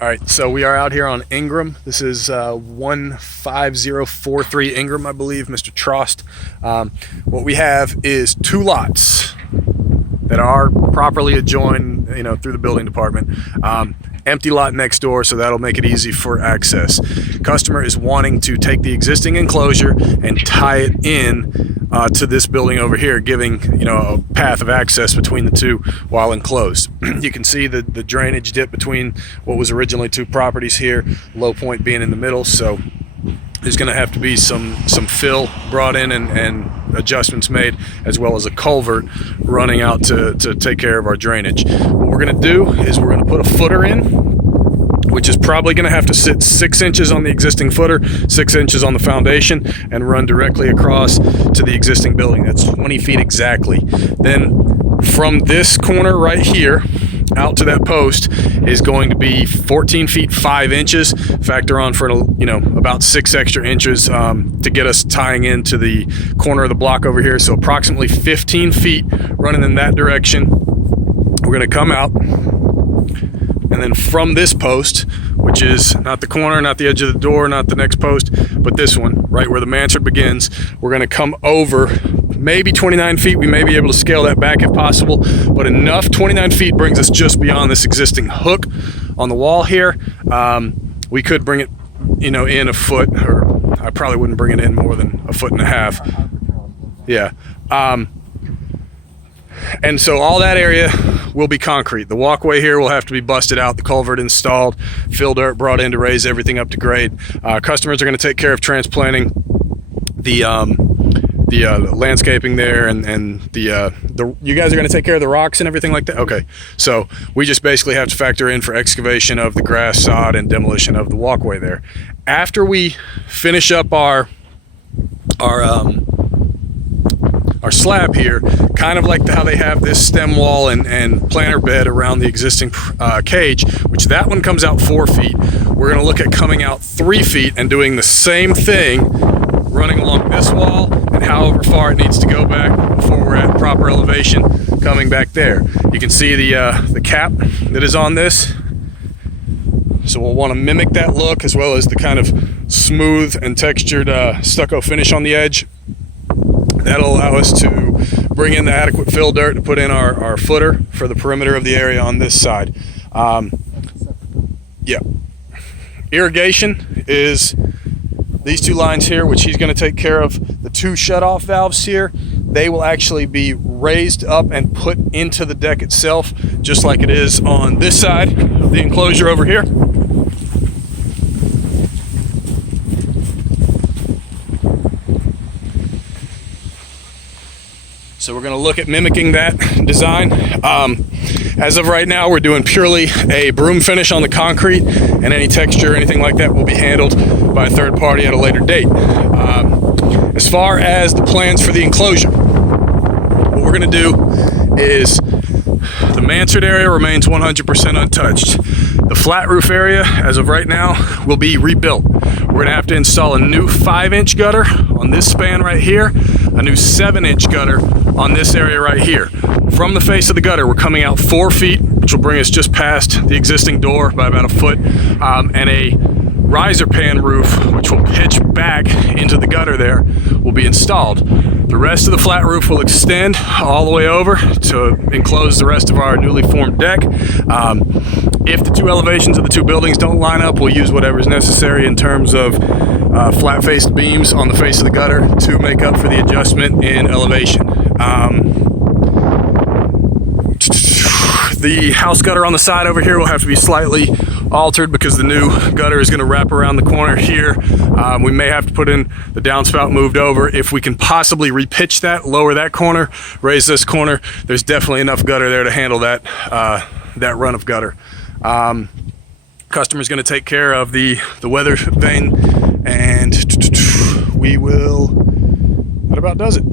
All right, so we are out here on Ingrahm. This is 15043 Ingrahm, I believe, Mr. Trost. What we have is two lots that are properly adjoined, through the building department. Empty lot next door, so that'll make it easy for access. Customer is wanting to take the existing enclosure and tie it in to this building over here, giving a path of access between the two while enclosed. You can see the drainage dip between what was originally two properties here, low point being in the middle, so there's going to have to be some fill brought in and adjustments made, as well as a culvert running out to take care of our drainage. What we're going to do is we're going to put a footer in, which is probably going to have to sit 6 inches on the existing footer, 6 inches on the foundation, and run directly across to the existing building. That's 20 feet exactly. Then from this corner right here out to that post is going to be 14 feet 5 inches. Factor on for about 6 extra inches to get us tying into the corner of the block over here. So approximately 15 feet running in that direction. We're going to come out, and then from this post, which is not the corner, not the edge of the door, not the next post, but this one right where the mansard begins, we're going to come over maybe 29 feet. We may be able to scale that back if possible, but enough. 29 feet brings us just beyond this existing hook on the wall here. We could bring it in a foot, or I probably wouldn't bring it in more than a foot and a half. Yeah. And so all that area will be concrete. The walkway here will have to be busted out, the culvert installed, fill dirt brought in to raise everything up to grade. Customers are going to take care of transplanting the landscaping there, and you guys are going to take care of the rocks and everything like that? Okay, so we just basically have to factor in for excavation of the grass, sod, and demolition of the walkway there. After we finish up our slab here, kind of like how they have this stem wall and planter bed around the existing cage, which that one comes out 4 feet. We're going to look at coming out 3 feet and doing the same thing, running along this wall and however far it needs to go back before we're at proper elevation coming back there. You can see the cap that is on this, so we'll want to mimic that look, as well as the kind of smooth and textured stucco finish on the edge. That'll allow us to bring in the adequate fill dirt to put in our footer for the perimeter of the area on this side. Yeah. Irrigation is these two lines here, which he's going to take care of. The two shut-off valves here, they will actually be raised up and put into the deck itself, just like it is on this side of the enclosure over here. So we're going to look at mimicking that design. As of right now, we're doing purely a broom finish on the concrete, and any texture or anything like that will be handled by a third party at a later date. As far as the plans for the enclosure, what we're going to do is the mansard area remains 100% untouched. The flat roof area, as of right now, will be rebuilt. We're going to have to install a new 5-inch gutter on this span right here, a new 7-inch gutter on this area right here. From the face of the gutter, we're coming out 4 feet, which will bring us just past the existing door by about a foot, and a riser pan roof, which will pitch back into the gutter there, will be installed. The rest of the flat roof will extend all the way over to enclose the rest of our newly formed deck. If the two elevations of the two buildings don't line up, we'll use whatever is necessary in terms of flat-faced beams on the face of the gutter to make up for the adjustment in elevation. The house gutter on the side over here will have to be slightly altered because the new gutter is going to wrap around the corner here. We may have to put in the downspout moved over. If we can possibly repitch that, lower that corner, raise this corner, there's definitely enough gutter there to handle that run of gutter. Customer's going to take care of the weather vane, and we will, that about does it.